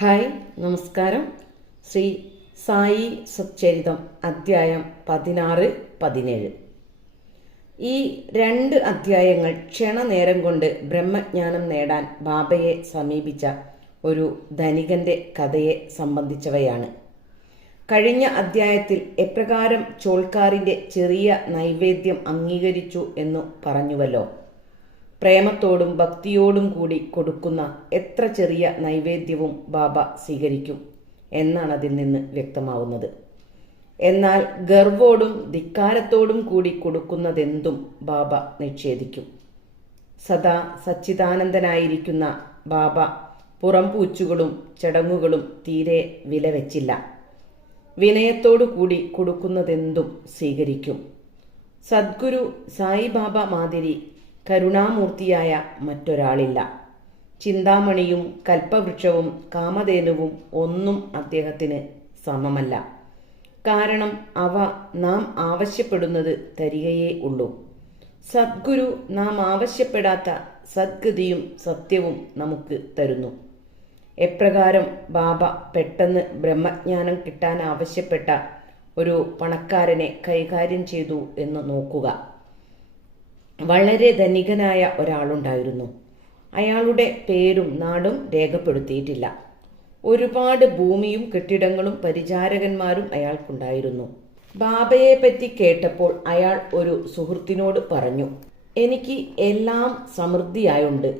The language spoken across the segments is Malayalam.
ഹായ്, നമസ്കാരം. ശ്രീ സായി സച്ചരിതം അധ്യായം 16-17. ഈ 2 അധ്യായങ്ങൾ ക്ഷണനേരം കൊണ്ട് ബ്രഹ്മജ്ഞാനം നേടാൻ ബാബയെ സമീപിച്ച ഒരു ധനികന്റെ കഥയെ സംബന്ധിച്ചവയാണ്. കഴിഞ്ഞ അധ്യായത്തിൽ എപ്രകാരം ചോൾക്കാറിന്റെ ചെറിയ നൈവേദ്യം അംഗീകരിച്ചു എന്നു പറഞ്ഞുവല്ലോ. പ്രേമത്തോടും ഭക്തിയോടും കൂടി കൊടുക്കുന്ന എത്ര ചെറിയ നൈവേദ്യവും ബാബ സ്വീകരിക്കും എന്നാണ് അതിൽ നിന്ന് വ്യക്തമാവുന്നത്. എന്നാൽ ഗർവോടും ധിക്കാരത്തോടും കൂടി കൊടുക്കുന്നതെന്തും ബാബ നിഷേധിക്കും. സദാ സച്ചിദാനന്ദനായിരിക്കുന്ന ബാബ പുറംപൂച്ചുകളും ചടങ്ങുകളും തീരെ വില വെച്ചില്ല. വിനയത്തോടു കൂടി കൊടുക്കുന്നതെന്തും സ്വീകരിക്കും. സദ്ഗുരു സായിബാബ മാതിരി കരുണാമൂർത്തിയായ മറ്റൊരാളില്ല. ചിന്താമണിയും കൽപ്പവൃക്ഷവും കാമധേനുവും ഒന്നും അദ്ദേഹത്തിന് സമമല്ല. കാരണം അവ നാം ആവശ്യപ്പെടുന്നത് തരികയേ ഉള്ളൂ. സദ്ഗുരു നാം ആവശ്യപ്പെടാത്ത സദ്ഗതിയും സത്യവും നമുക്ക് തരുന്നു. എപ്രകാരം ബാബ പെട്ടെന്ന് ബ്രഹ്മജ്ഞാനം കിട്ടാൻ ആവശ്യപ്പെട്ട ഒരു പണക്കാരനെ കൈകാര്യം ചെയ്തു എന്ന് നോക്കുക. വളരെ ധനികനായ ഒരാളുണ്ടായിരുന്നു. അയാളുടെ പേരും നാടും രേഖപ്പെടുത്തിയിട്ടില്ല. ഒരുപാട് ഭൂമിയും കെട്ടിടങ്ങളും പരിചാരകന്മാരും അയാൾക്കുണ്ടായിരുന്നു. ബാബയെപ്പറ്റി കേട്ടപ്പോൾ അയാൾ ഒരു സുഹൃത്തിനോട് പറഞ്ഞു, എനിക്ക് എല്ലാം സമൃദ്ധിയായുണ്ട്.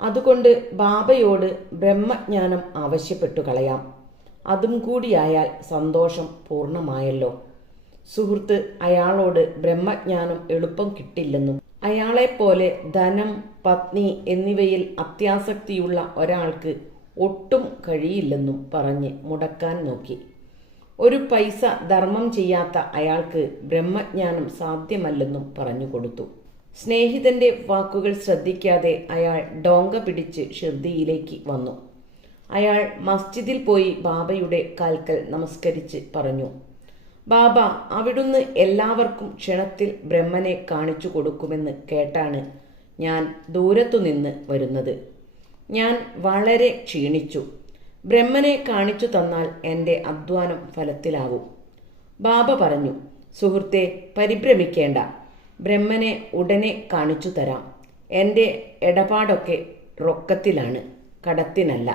അതുകൊണ്ട് ബാബയോട് ബ്രഹ്മജ്ഞാനം ആവശ്യപ്പെട്ടു കളയാം. അതും കൂടിയായാൽ സന്തോഷം പൂർണ്ണമായല്ലോ. സുഹൃത്ത് അയാളോട് ബ്രഹ്മജ്ഞാനം എളുപ്പം കിട്ടില്ലെന്നും അയാളെപ്പോലെ ധനം, പത്നി എന്നിവയിൽ അത്യാസക്തിയുള്ള ഒരാൾക്ക് ഒട്ടും കഴിയില്ലെന്നും പറഞ്ഞ് മുടക്കാൻ നോക്കി. ഒരു പൈസ ധർമ്മം ചെയ്യാത്ത അയാൾക്ക് ബ്രഹ്മജ്ഞാനം സാധ്യമല്ലെന്നും പറഞ്ഞു കൊടുത്തു. സ്നേഹിതന്റെ വാക്കുകൾ ശ്രദ്ധിക്കാതെ അയാൾ ഡോങ്ക പിടിച്ച് ഷിർദിയിലേക്ക് വന്നു. അയാൾ മസ്ജിദിൽ പോയി ബാബയുടെ കാൽക്കൽ നമസ്കരിച്ച് പറഞ്ഞു, ബാബ, അവിടുന്ന് എല്ലാവർക്കും ക്ഷണത്തിൽ ബ്രഹ്മനെ കാണിച്ചു കൊടുക്കുമെന്ന് കേട്ടാണ് ഞാൻ ദൂരത്തുനിന്ന് വരുന്നത്. ഞാൻ വളരെ ക്ഷീണിച്ചു. ബ്രഹ്മനെ കാണിച്ചു തന്നാൽ എൻ്റെ അധ്വാനം ഫലത്തിലാവും. ബാബ പറഞ്ഞു, സുഹൃത്തെ, പരിഭ്രമിക്കേണ്ട. ബ്രഹ്മനെ ഉടനെ കാണിച്ചു തരാം. എൻ്റെ ഇടപാടൊക്കെ റൊക്കത്തിലാണ്, കടത്തിനല്ല.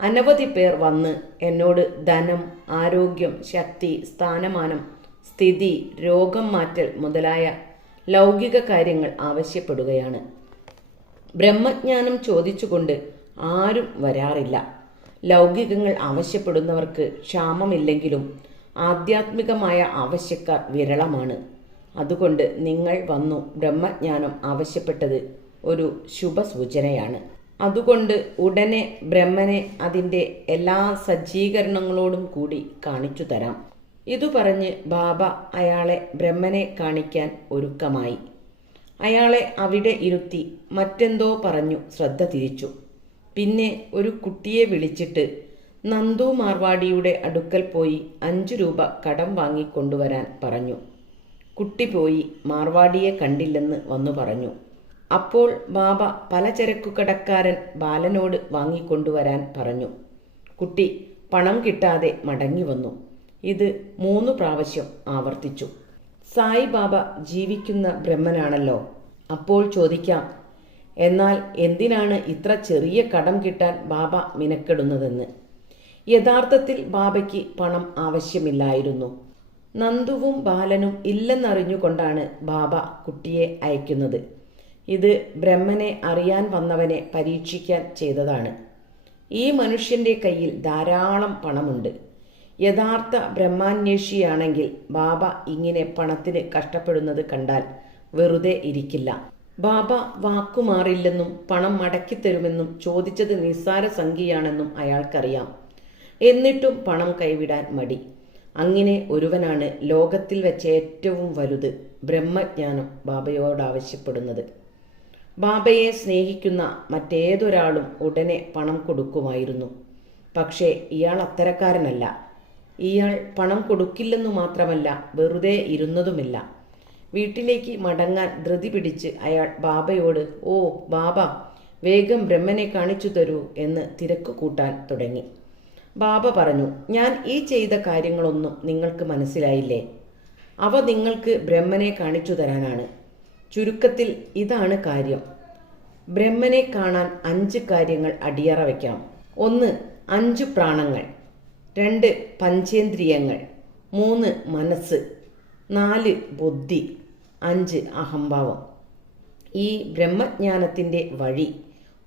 അനവധി പേർ വന്ന് എന്നോട് ധനം, ആരോഗ്യം, ശക്തി, സ്ഥാനമാനം, സ്ഥിതി, രോഗം മാറ്റൽ മുതലായ ലൗകിക കാര്യങ്ങൾ ആവശ്യപ്പെടുകയാണ്. ബ്രഹ്മജ്ഞാനം ചോദിച്ചുകൊണ്ട് ആരും വരാറില്ല. ലൗകികങ്ങൾ ആവശ്യപ്പെടുന്നവർക്ക് ക്ഷാമമില്ലെങ്കിലും ആധ്യാത്മികമായ ആവശ്യക്കാർ വിരളമാണ്. അതുകൊണ്ട് നിങ്ങൾ വന്നു ബ്രഹ്മജ്ഞാനം ആവശ്യപ്പെട്ടത് ഒരു ശുഭസൂചനയാണ്. അതുകൊണ്ട് ഉടനെ ബ്രഹ്മനെ അതിൻ്റെ എല്ലാ സജ്ജീകരണങ്ങളോടും കൂടി കാണിച്ചു തരാം. ഇതു പറഞ്ഞ് ബാബ അയാളെ ബ്രഹ്മനെ കാണിക്കാൻ ഒരുക്കമായി. അയാളെ അവിടെ ഇരുത്തി മറ്റെന്തോ പറഞ്ഞു ശ്രദ്ധ തിരിച്ചു. പിന്നെ ഒരു കുട്ടിയെ വിളിച്ചിട്ട് നന്ദു മാർവാടിയുടെ അടുക്കൽ പോയി 5 രൂപ കടം വാങ്ങിക്കൊണ്ടുവരാൻ പറഞ്ഞു. കുട്ടി പോയി മാർവാടിയെ കണ്ടില്ലെന്ന് വന്നു പറഞ്ഞു. അപ്പോൾ ബാബ പലചരക്കു കടക്കാരൻ ബാലനോട് വാങ്ങിക്കൊണ്ടുവരാൻ പറഞ്ഞു. കുട്ടി പണം കിട്ടാതെ മടങ്ങി വന്നു. ഇത് 3 പ്രാവശ്യം ആവർത്തിച്ചു. സായി ബാബ ജീവിക്കുന്ന ബ്രഹ്മനാണല്ലോ. അപ്പോൾ ചോദിക്കാം, എന്നാൽ എന്തിനാണ് ഇത്ര ചെറിയ കടം കിട്ടാൻ ബാബ മിനക്കെടുന്നതെന്ന്? യഥാർത്ഥത്തിൽ ബാബയ്ക്ക് പണം ആവശ്യമില്ലായിരുന്നു. നന്ദുവും ബാലനും ഇല്ലെന്നറിഞ്ഞുകൊണ്ടാണ് ബാബ കുട്ടിയെ അയക്കുന്നത്. ഇത് ബ്രഹ്മനെ അറിയാൻ വന്നവനെ പരീക്ഷിക്കാൻ ചെയ്തതാണ്. ഈ മനുഷ്യന്റെ കയ്യിൽ ധാരാളം പണമുണ്ട്. യഥാർത്ഥ ബ്രഹ്മാന്വേഷിയാണെങ്കിൽ ബാബ ഇങ്ങനെ പണത്തിന് കഷ്ടപ്പെടുന്നത് കണ്ടാൽ വെറുതെ ഇരിക്കില്ല. ബാബ വാക്കുമാറില്ലെന്നും പണം മടക്കിത്തരുമെന്നും ചോദിച്ചത് നിസ്സാര സംഖ്യയാണെന്നും അയാൾക്കറിയാം. എന്നിട്ടും പണം കൈവിടാൻ മടി. അങ്ങനെ ഒരുവനാണ് ലോകത്തിൽ വെച്ച് ഏറ്റവും വലുത് ബ്രഹ്മജ്ഞാനം ബാബയോടാവശ്യപ്പെടുന്നത്. ബാബയെ സ്നേഹിക്കുന്ന മറ്റേതൊരാളും ഉടനെ പണം കൊടുക്കുമായിരുന്നു. പക്ഷേ ഇയാൾ അത്തരക്കാരനല്ല. ഇയാൾ പണം കൊടുക്കില്ലെന്നു മാത്രമല്ല, വെറുതെ ഇരുന്നതുമില്ല. വീട്ടിലേക്ക് മടങ്ങാൻ ധൃതി പിടിച്ച് അയാൾ ബാബയോട്, ഓ ബാബ, വേഗം ബ്രഹ്മനെ കാണിച്ചു തരൂ എന്ന് തിരക്ക് കൂട്ടാൻ തുടങ്ങി. ബാബ പറഞ്ഞു, ഞാൻ ഈ ചെയ്ത കാര്യങ്ങളൊന്നും നിങ്ങൾക്ക് മനസ്സിലായില്ലേ? അവ നിങ്ങൾക്ക് ബ്രഹ്മനെ കാണിച്ചു തരാനാണ്. ചുരുക്കത്തിൽ ഇതാണ് കാര്യം. ബ്രഹ്മനെ കാണാൻ 5 കാര്യങ്ങൾ അടിയറ വയ്ക്കണം. 1. 5 പ്രാണങ്ങൾ. 2. പഞ്ചേന്ദ്രിയങ്ങൾ. 3. മനസ്സ്. 4. ബുദ്ധി. 5. അഹംഭാവം. ഈ ബ്രഹ്മജ്ഞാനത്തിൻ്റെ വഴി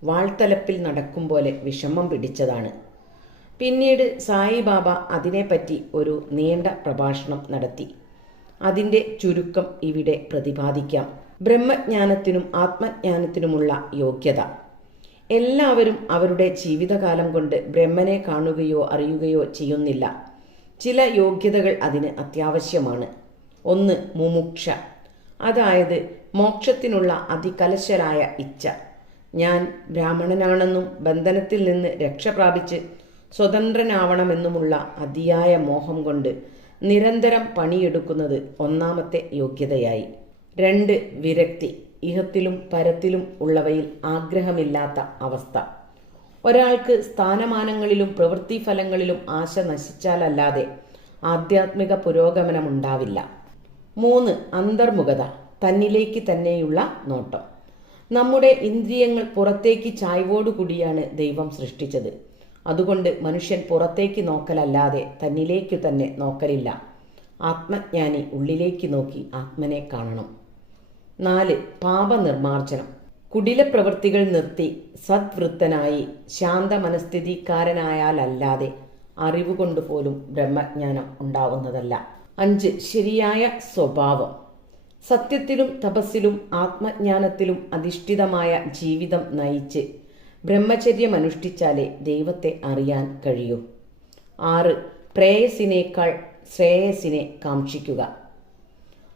വാൾത്തലപ്പിൽ നടക്കും പോലെ വിഷമം പിടിച്ചതാണ്. പിന്നീട് സായിബാബ അതിനെപ്പറ്റി ഒരു നീണ്ട പ്രഭാഷണം നടത്തി. അതിൻ്റെ ചുരുക്കം ഇവിടെ പ്രതിപാദിക്കാം. ബ്രഹ്മജ്ഞാനത്തിനും ആത്മജ്ഞാനത്തിനുമുള്ള യോഗ്യത. എല്ലാവരും അവരുടെ ജീവിതകാലം കൊണ്ട് ബ്രഹ്മനെ കാണുകയോ അറിയുകയോ ചെയ്യുന്നില്ല. ചില യോഗ്യതകൾ അതിന് അത്യാവശ്യമാണ്. 1. മുമുക്ഷ, അതായത് മോക്ഷത്തിനുള്ള അതികലശലായ ഇച്ഛ. ഞാൻ ബ്രാഹ്മണനാണെന്നും ബന്ധനത്തിൽ നിന്ന് രക്ഷ പ്രാപിച്ച് സ്വതന്ത്രനാവണമെന്നുമുള്ള അതിയായ മോഹം കൊണ്ട് നിരന്തരം പണിയെടുക്കുന്നത് ഒന്നാമത്തെ യോഗ്യതയായി. 2. വിരക്തി, ഇഹത്തിലും പരത്തിലും ഉള്ളവയിൽ ആഗ്രഹമില്ലാത്ത അവസ്ഥ. ഒരാൾക്ക് സ്ഥാനമാനങ്ങളിലും പ്രവൃത്തിഫലങ്ങളിലും ആശ നശിച്ചാലല്ലാതെ ആധ്യാത്മിക പുരോഗമനമുണ്ടാവില്ല. 3. അന്തർമുഖത, തന്നിലേക്ക് തന്നെയുള്ള നോട്ടം. നമ്മുടെ ഇന്ദ്രിയങ്ങൾ പുറത്തേക്ക് ചായ്വോടുകൂടിയാണ് ദൈവം സൃഷ്ടിച്ചത്. അതുകൊണ്ട് മനുഷ്യൻ പുറത്തേക്ക് നോക്കലല്ലാതെ തന്നിലേക്കു തന്നെ നോക്കലില്ല. ആത്മജ്ഞാനി ഉള്ളിലേക്ക് നോക്കി ആത്മനെ കാണണം. 4. പാപനിർമാർജനം, കുടില പ്രവൃത്തികൾ നിർത്തി സദ്വൃത്തനായി ശാന്ത മനസ്ഥിതിക്കാരനായാലല്ലാതെ അറിവുകൊണ്ട് പോലും ബ്രഹ്മജ്ഞാനം ഉണ്ടാവുന്നതല്ല. 5. ശരിയായ സ്വഭാവം, സത്യത്തിലും തപസ്സിലും ആത്മജ്ഞാനത്തിലും അധിഷ്ഠിതമായ ജീവിതം നയിച്ച് ബ്രഹ്മചര്യമനുഷ്ഠിച്ചാലേ ദൈവത്തെ അറിയാൻ കഴിയൂ. 6. പ്രേയസിനേക്കാൾ ശ്രേയസിനെ കാക്ഷിക്കുക,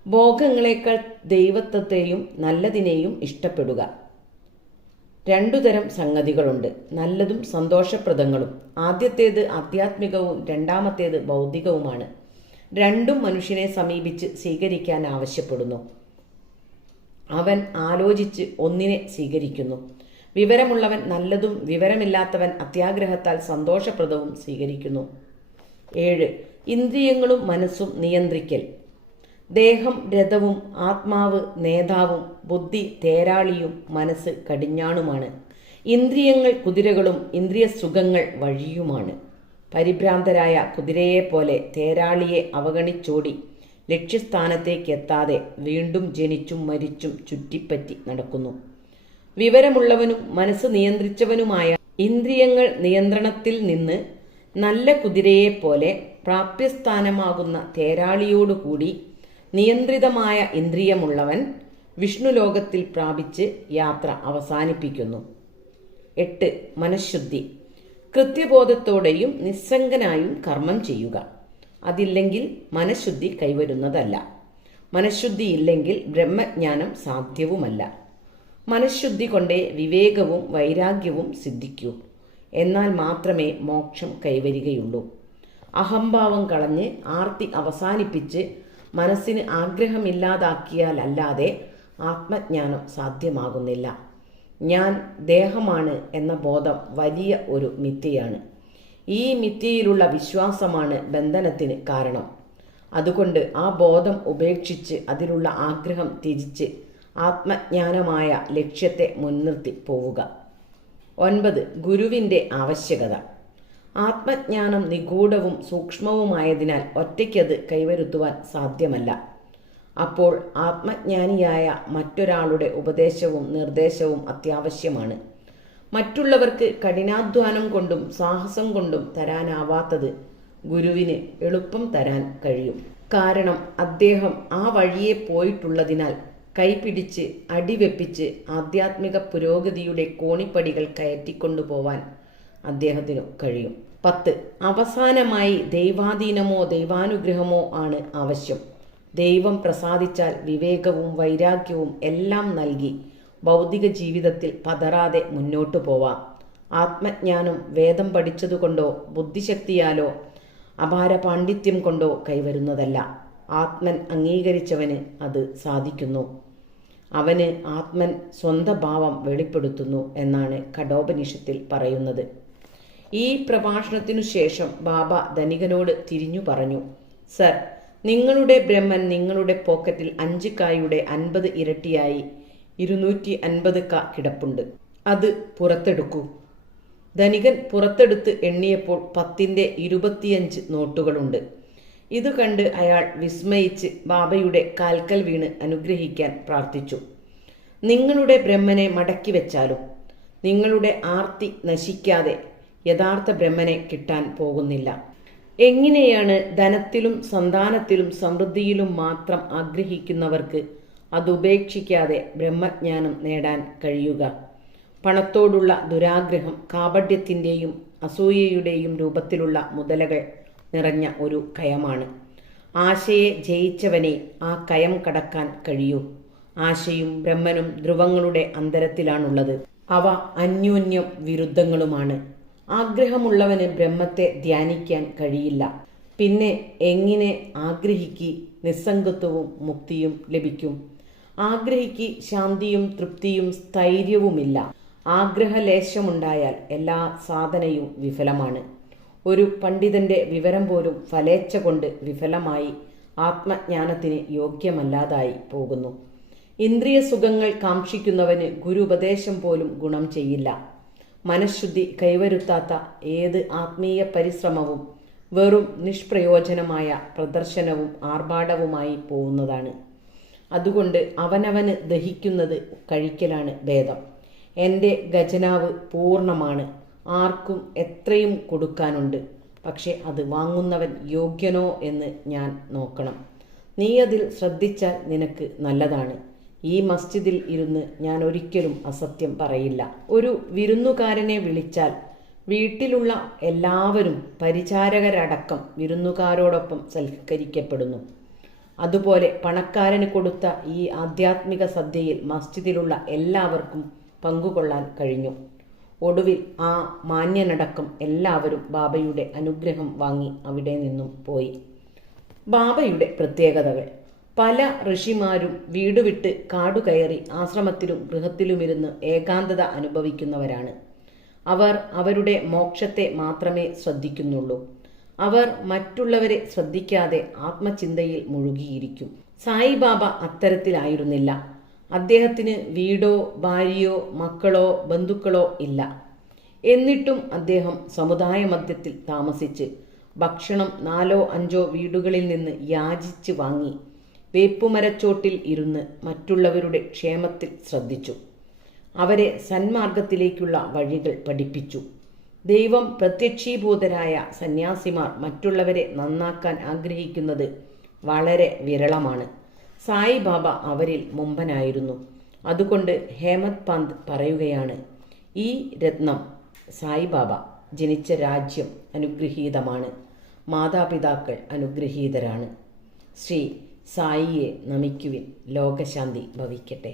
ഭോഗങ്ങളേക്കാൾ ദൈവത്വത്തെയും നല്ലതിനെയും ഇഷ്ടപ്പെടുക. 2 തരം സംഗതികളുണ്ട്, നല്ലതും സന്തോഷപ്രദങ്ങളും. ആദ്യത്തേത് ആധ്യാത്മികവും രണ്ടാമത്തേത് ഭൗതികവുമാണ്. രണ്ടും മനുഷ്യനെ സമീപിച്ച് സ്വീകരിക്കാൻ ആവശ്യപ്പെടുന്നു. അവൻ ആലോചിച്ച് ഒന്നിനെ സ്വീകരിക്കുന്നു. വിവരമുള്ളവൻ നല്ലതും വിവരമില്ലാത്തവൻ അത്യാഗ്രഹത്താൽ സന്തോഷപ്രദവും സ്വീകരിക്കുന്നു. 7. ഇന്ദ്രിയങ്ങളും മനസ്സും നിയന്ത്രിക്കൽ. ദേഹം രഥവും ആത്മാവ് നേതാവും ബുദ്ധി തേരാളിയും മനസ്സ് കടിഞ്ഞാണുമാണ്. ഇന്ദ്രിയങ്ങൾ കുതിരകളും ഇന്ദ്രിയ സുഖങ്ങൾ വഴിയുമാണ്. പരിഭ്രാന്തരായ കുതിരയെപ്പോലെ തേരാളിയെ അവഗണിച്ചോടി ലക്ഷ്യസ്ഥാനത്തേക്കെത്താതെ വീണ്ടും ജനിച്ചും മരിച്ചും ചുറ്റിപ്പറ്റി നടക്കുന്നു. വിവരമുള്ളവനും മനസ്സ് നിയന്ത്രിച്ചവനുമായ ഇന്ദ്രിയങ്ങൾ നിയന്ത്രണത്തിൽ നിന്ന് നല്ല കുതിരയെപ്പോലെ പ്രാപ്യസ്ഥാനമാകുന്ന തേരാളിയോടുകൂടി നിയന്ത്രിതമായ ഇന്ദ്രിയമുള്ളവൻ വിഷ്ണുലോകത്തിൽ പ്രാപിച്ച് യാത്ര അവസാനിപ്പിക്കുന്നു. 8. മനഃശുദ്ധി, കൃത്യബോധത്തോടെയും നിസ്സംഗനായും കർമ്മം ചെയ്യുക. അതില്ലെങ്കിൽ മനഃശുദ്ധി കൈവരുന്നതല്ല. മനഃശുദ്ധിയില്ലെങ്കിൽ ബ്രഹ്മജ്ഞാനം സാധ്യവുമല്ല. മനഃശുദ്ധി കൊണ്ടേ വിവേകവും വൈരാഗ്യവും സിദ്ധിക്കൂ. എന്നാൽ മാത്രമേ മോക്ഷം കൈവരികയുള്ളൂ. അഹംഭാവം കളഞ്ഞ് ആർത്തി അവസാനിപ്പിച്ച് മനസ്സിന് ആഗ്രഹമില്ലാതാക്കിയാലല്ലാതെ ആത്മജ്ഞാനം സാധ്യമാകുന്നില്ല. ഞാൻ ദേഹമാണ് എന്ന ബോധം വലിയ ഒരു മിഥ്യയാണ്. ഈ മിഥ്യയിലുള്ള വിശ്വാസമാണ് ബന്ധനത്തിന് കാരണം. അതുകൊണ്ട് ആ ബോധം ഉപേക്ഷിച്ച് അതിലുള്ള ആഗ്രഹം ത്യജിച്ച് ആത്മജ്ഞാനമായ ലക്ഷ്യത്തെ മുൻനിർത്തി പോവുക. 9. ഗുരുവിൻ്റെ ആവശ്യകത. ആത്മജ്ഞാനം നിഗൂഢവും സൂക്ഷ്മവുമായതിനാൽ ഒറ്റയ്ക്കത് കൈവരുത്തുവാൻ സാധ്യമല്ല. അപ്പോൾ ആത്മജ്ഞാനിയായ മറ്റൊരാളുടെ ഉപദേശവും നിർദ്ദേശവും അത്യാവശ്യമാണ്. മറ്റുള്ളവർക്ക് കഠിനാധ്വാനം കൊണ്ടും സാഹസം കൊണ്ടും തരാനാവാത്തത് ഗുരുവിന് എളുപ്പം തരാൻ കഴിയും. കാരണം അദ്ദേഹം ആ വഴിയെ പോയിട്ടുള്ളതിനാൽ കൈപിടിച്ച് അടിവെപ്പിച്ച് ആധ്യാത്മിക പുരോഗതിയുടെ കോണിപ്പടികൾ കയറ്റിക്കൊണ്ടുപോവാൻ അദ്ദേഹത്തിനു കഴിയും. 10. അവസാനമായി ദൈവാധീനമോ ദൈവാനുഗ്രഹമോ ആണ് ആവശ്യം. ദൈവം പ്രസാദിച്ചാൽ വിവേകവും വൈരാഗ്യവും എല്ലാം നൽകി ഭൗതിക ജീവിതത്തിൽ പതറാതെ മുന്നോട്ടു പോവാം. ആത്മജ്ഞാനം വേദം പഠിച്ചതുകൊണ്ടോ ബുദ്ധിശക്തിയാലോ അപാര പാണ്ഡിത്യം കൊണ്ടോ കൈവരുന്നതല്ല. ആത്മൻ അംഗീകരിച്ചവന് അത് സാധിക്കുന്നു. അവന് ആത്മൻ സ്വന്തഭാവം വെളിപ്പെടുത്തുന്നു എന്നാണ് കഠോപനിഷത്തിൽ പറയുന്നത്. ഈ പ്രഭാഷണത്തിനു ശേഷം ബാബ ധനികനോട് തിരിഞ്ഞു പറഞ്ഞു, സർ, നിങ്ങളുടെ ബ്രഹ്മൻ നിങ്ങളുടെ പോക്കറ്റിൽ 5 കായുടെ 50 ഇരട്ടിയായി 250 കാ കിടപ്പുണ്ട്. അത് പുറത്തെടുക്കൂ. ധനികൻ പുറത്തെടുത്ത് എണ്ണിയപ്പോൾ 10ന്റെ 25 നോട്ടുകളുണ്ട്. ഇത് കണ്ട് അയാൾ വിസ്മയിച്ച് ബാബയുടെ കാൽക്കൽ വീണ് അനുഗ്രഹിക്കാൻ പ്രാർത്ഥിച്ചു. നിങ്ങളുടെ ബ്രഹ്മനെ മടക്കി വെച്ചാലും നിങ്ങളുടെ ആർത്തി നശിക്കാതെ യഥാർത്ഥ ബ്രഹ്മനെ കിട്ടാൻ പോകുന്നില്ല. എങ്ങനെയാണ് ധനത്തിലും സന്താനത്തിലും സമൃദ്ധിയിലും മാത്രം ആഗ്രഹിക്കുന്നവർക്ക് അതുപേക്ഷിക്കാതെ ബ്രഹ്മജ്ഞാനം നേടാൻ കഴിയുക? പണത്തോടുള്ള ദുരാഗ്രഹം കാപഢ്യത്തിൻ്റെയും അസൂയയുടെയും രൂപത്തിലുള്ള മുതലകൾ നിറഞ്ഞ ഒരു കയമാണ്. ആശയെ ജയിച്ചവനെ ആ കയം കടക്കാൻ കഴിയൂ. ആശയും ബ്രഹ്മനും ധ്രുവങ്ങളുടെ അന്തരത്തിലാണുള്ളത്. അവ അന്യോന്യം വിരുദ്ധങ്ങളുമാണ്. ആഗ്രഹമുള്ളവന് ബ്രഹ്മത്തെ ധ്യാനിക്കാൻ കഴിയില്ല. പിന്നെ എങ്ങനെ ആഗ്രഹിക്ക് നിസ്സംഗത്വവും മുക്തിയും ലഭിക്കും? ആഗ്രഹിക്ക് ശാന്തിയും തൃപ്തിയും സ്ഥൈര്യവുമില്ല. ആഗ്രഹലേശമുണ്ടായാൽ എല്ലാ സാധനയും വിഫലമാണ്. ഒരു പണ്ഡിതന്റെ വിവരം പോലും ഫലേച്ഛ കൊണ്ട് വിഫലമായി ആത്മജ്ഞാനത്തിന് യോഗ്യമല്ലാതായി പോകുന്നു. ഇന്ദ്രിയ സുഖങ്ങൾ കാക്ഷിക്കുന്നവന് ഗുരു ഉപദേശം പോലും ഗുണം ചെയ്യില്ല. മനഃശുദ്ധി കൈവരുത്താത്ത ഏത് ആത്മീയ പരിശ്രമവും വെറും നിഷ്പ്രയോജനമായ പ്രദർശനവും ആർഭാടവുമായി പോകുന്നതാണ്. അതുകൊണ്ട് അവനവന് ദഹിക്കുന്നത് കഴിക്കലാണ് ഭേദം. എൻ്റെ ഖജനാവ് പൂർണ്ണമാണ്. ആർക്കും എത്രയും കൊടുക്കാനുണ്ട്. പക്ഷെ അത് വാങ്ങുന്നവൻ യോഗ്യനോ എന്ന് ഞാൻ നോക്കണം. നീ അതിൽ ശ്രദ്ധിച്ചാൽ നിനക്ക് നല്ലതാണ്. ഈ മസ്ജിദിൽ ഇരുന്ന് ഞാൻ ഒരിക്കലും അസത്യം പറയില്ല. ഒരു വിരുന്നുകാരനെ വിളിച്ചാൽ വീട്ടിലുള്ള എല്ലാവരും പരിചാരകരടക്കം വിരുന്നുകാരോടൊപ്പം സൽക്കരിക്കപ്പെടുന്നു. അതുപോലെ പണക്കാരന് കൊടുത്ത ഈ ആധ്യാത്മിക സദ്യയിൽ മസ്ജിദിലുള്ള എല്ലാവർക്കും പങ്കുകൊള്ളാൻ കഴിഞ്ഞു. ഒടുവിൽ ആ മാന്യനടക്കം എല്ലാവരും ബാബയുടെ അനുഗ്രഹം വാങ്ങി അവിടെ നിന്നും പോയി. ബാബയുടെ പ്രത്യേകതകൾ. പല ഋഷിമാരും വീടുവിട്ട് കാടുകയറി ആശ്രമത്തിലും ഗൃഹത്തിലുമിരുന്ന് ഏകാന്തത അനുഭവിക്കുന്നവരാണ്. അവർ അവരുടെ മോക്ഷത്തെ മാത്രമേ ശ്രദ്ധിക്കുന്നുള്ളൂ. അവർ മറ്റുള്ളവരെ ശ്രദ്ധിക്കാതെ ആത്മചിന്തയിൽ മുഴുകിയിരിക്കും. സായിബാബ അത്തരത്തിലായിരുന്നില്ല. അദ്ദേഹത്തിന് വീടോ ഭാര്യയോ മക്കളോ ബന്ധുക്കളോ ഇല്ല. എന്നിട്ടും അദ്ദേഹം സമുദായ മധ്യത്തിൽ താമസിച്ച് ഭക്ഷണം 4-5 വീടുകളിൽ നിന്ന് യാചിച്ച് വാങ്ങി വേപ്പുമരച്ചോട്ടിൽ ഇരുന്ന് മറ്റുള്ളവരുടെ ക്ഷേമത്തിൽ ശ്രദ്ധിച്ചു. അവരെ സന്മാർഗത്തിലേക്കുള്ള വഴികൾ പഠിപ്പിച്ചു. ദൈവം പ്രത്യക്ഷീഭൂതരായ സന്യാസിമാർ മറ്റുള്ളവരെ നന്നാക്കാൻ ആഗ്രഹിക്കുന്നത് വളരെ വിരളമാണ്. സായിബാബ അവരിൽ മുമ്പനായിരുന്നു. അതുകൊണ്ട് ഹേമത് പന്ത് പറയുകയാണ്, ഈ രത്നം സായിബാബ ജനിച്ച രാജ്യം അനുഗ്രഹീതമാണ്. മാതാപിതാക്കൾ അനുഗ്രഹീതരാണ്. ശ്രീ സായിയെ നമിക്കുവിൻ. ലോകശാന്തി ഭവിക്കട്ടെ.